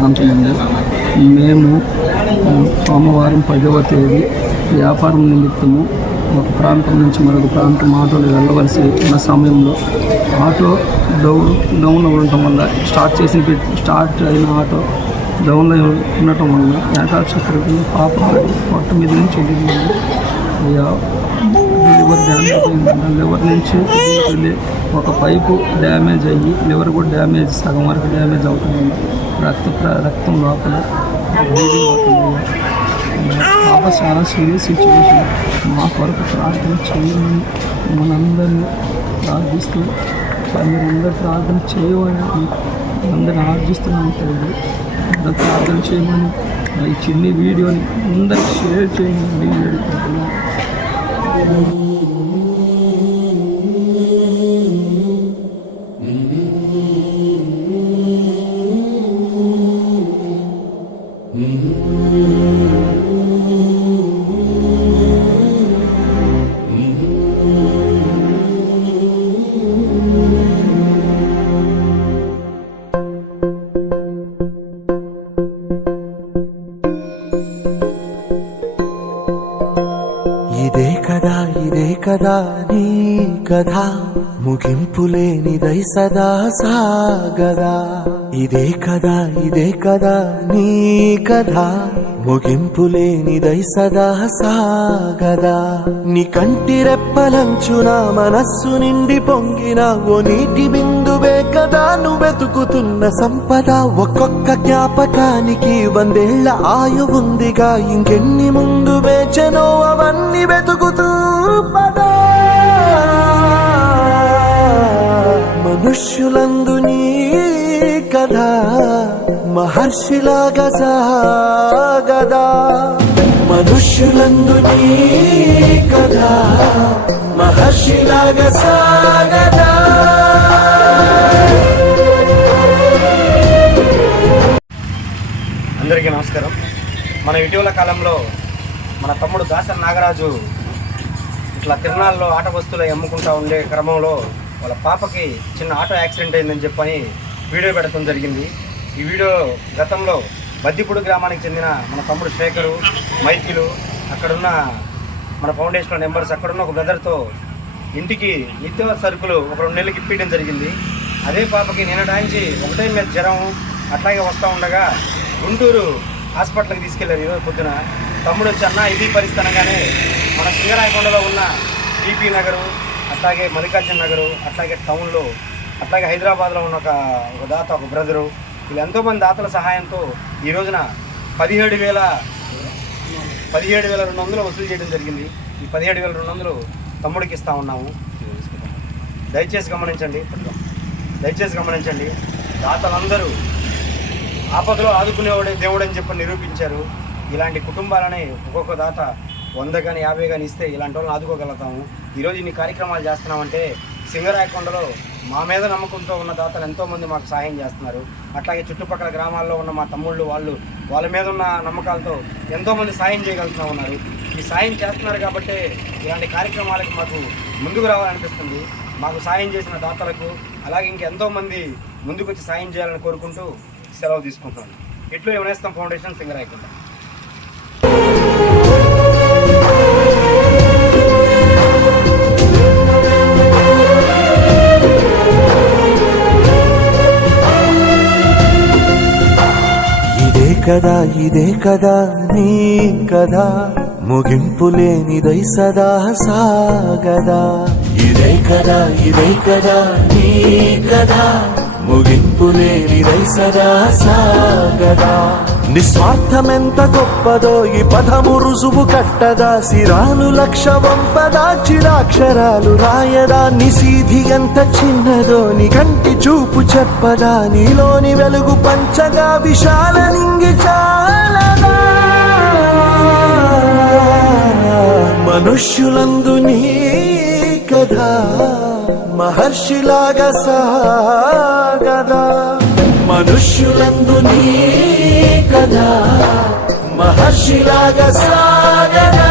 ప్రాంతం ఉంది. మేము సోమవారం 10వ తేదీ వ్యాపారం నిమిత్తము ఒక ప్రాంతం నుంచి మరొక ప్రాంతం ఆటోలో వెళ్ళవలసి ఉన్న సమయంలో ఆటో డౌన్లో ఉండటం వల్ల స్టార్ట్ అయిన ఆటో డౌన్లో ఉండటం వల్ల ఏకాచక్రకి పాప పొట్ట మీద నుంచి వెళ్ళింది. లివర్ డ్యామేజ్ అయిందంట. లివర్ నుంచి వెళ్ళి ఒక పైపు డ్యామేజ్ అయ్యి లివర్ కూడా డ్యామేజ్ సగం వరకు డ్యామేజ్ అవుతుంది. రక్తం లోపల బ్లీడింగ్ అవుతుంది. పాప చాలా సీరియస్ సిచ్యువేషన్. మా కొరకు ప్రార్థన చేయమని మనందరినీ ప్రార్థిస్తూ మీరందరూ ప్రార్థన చేయమని అందరిని ఆర్జిస్తున్నాము తండ్రి. అందరూ ప్రార్థన చేయమని ఈ చిన్న వీడియోని అందరికి షేర్ చేయమని వేడుకుంటున్నాను. ఇదే కదా నీ కథ ముగింపులేనిదై సదా సాగదా. ఇదే కదా నీ కథ ముగింపులేనిదై సదా సాగదా. నీ కంటి రెప్పలంచున మనస్సు నిండి పొంగిన ఓ నీటి బిందువే కదా నువ్వెతుకుతున్న సంపద. ఒక్కొక్క జ్ఞాపకానికి 100 ఏళ్ల ఆయువుందిగా, ఇంకెన్ని ముందు వేచనో అవన్నీ వెతుకుతూ పదా. మనుష్యులందు నీ కథ మహర్షిలాగా సాగదా. మనుష్యులందు నీ కథ మహర్షిలాగా సాగదా. అందరికీ నమస్కారం. మన ఇటీవల కాలంలో మన తమ్ముడు దాసరి నాగరాజు ఇట్లా తిరునాళ్ళలో ఆట వస్తువులు అమ్ముకుంటూ ఉండే క్రమంలో వాళ్ళ పాపకి చిన్న ఆటో యాక్సిడెంట్ అయిందని చెప్పని వీడియో పెట్టడం జరిగింది. ఈ వీడియో గతంలో బద్దిపూడి గ్రామానికి చెందిన మన తమ్ముడు శేఖరు, మైకిలు, అక్కడున్న మన ఫౌండేషన్ మెంబర్స్, అక్కడున్న ఒక బ్రదర్తో ఇంటికి నిత్య సరుకులు ఒక 2 నెలలకి ఇప్పించడం జరిగింది. అదే పాపకి నిన్నటాయించి ఒకటే మీద జ్వరం అట్లాగే వస్తూ ఉండగా గుంటూరు హాస్పిటల్కి తీసుకెళ్లారు. ఈరోజు పొద్దున తమ్ముడు వచ్చి అన్న ఇది పరిస్థితి అనగానే మన సింగరాయకొండలో ఉన్న టీపీ నగరు, అట్లాగే మల్లికార్జున నగరు, అట్లాగే టౌన్లో, అట్లాగే హైదరాబాద్లో ఉన్న ఒక దాత, ఒక బ్రదరు, వీళ్ళు ఎంతోమంది దాతల సహాయంతో ఈ రోజున 17,200 వసూలు చేయడం జరిగింది. ఈ 17,200 తమ్ముడికి ఇస్తూ ఉన్నాము. దయచేసి గమనించండి. దాతలందరూ ఆపదలో ఆదుకునేవాడే దేవుడు అని చెప్పి నిరూపించారు. ఇలాంటి కుటుంబాలని ఒక్కొక్క దాత 100 కానీ 50 కానీ ఇస్తే ఇలాంటి వాళ్ళని ఆదుకోగలుగుతాము. ఈరోజు ఇన్ని కార్యక్రమాలు చేస్తున్నామంటే సింగరాయకొండలో మా మీద నమ్మకంతో ఉన్న దాతలు ఎంతోమంది మాకు సహాయం చేస్తున్నారు. అట్లాగే చుట్టుపక్కల గ్రామాల్లో ఉన్న మా తమ్ముళ్ళు వాళ్ళ మీద ఉన్న నమ్మకాలతో ఎంతోమంది సాయం చేయగలుగుతూ ఉన్నారు. ఈ సాయం చేస్తున్నారు కాబట్టి ఇలాంటి కార్యక్రమాలకు మాకు ముందుకు రావాలనిపిస్తుంది. మాకు సాయం చేసిన దాతలకు అలాగే ఇంకెంతోమంది ముందుకు వచ్చి సాయం చేయాలని కోరుకుంటూ సెలవు తీసుకుంటున్నాను. ఇట్లు యువనేస్తం ఫౌండేషన్, సింగరాయకొండ. ఇదే కదా నీ కథ ముగింపులేనిదై సదా సాగదా. ఇదే కదా నీ కథ ముగింపులేనిదై సదా సాగదా. నిస్వార్థమెంత గొప్పదో ఈ పదము రుజువు కట్టదా. సిరాలు 1,00,000 వంపదా, చిరాక్షరాలు రాయదా. నిసీధి ఎంత చిన్నదో నీ కంటి చూపు చెప్పదా. నీలోని వెలుగు పంచగా విశాల నింగి చాలదా. మనుష్యులందు నీ కథ మహర్షిలాగా సాగదా. మనుష్యులందు నీ కథ మహర్షిలాగా సాగదా.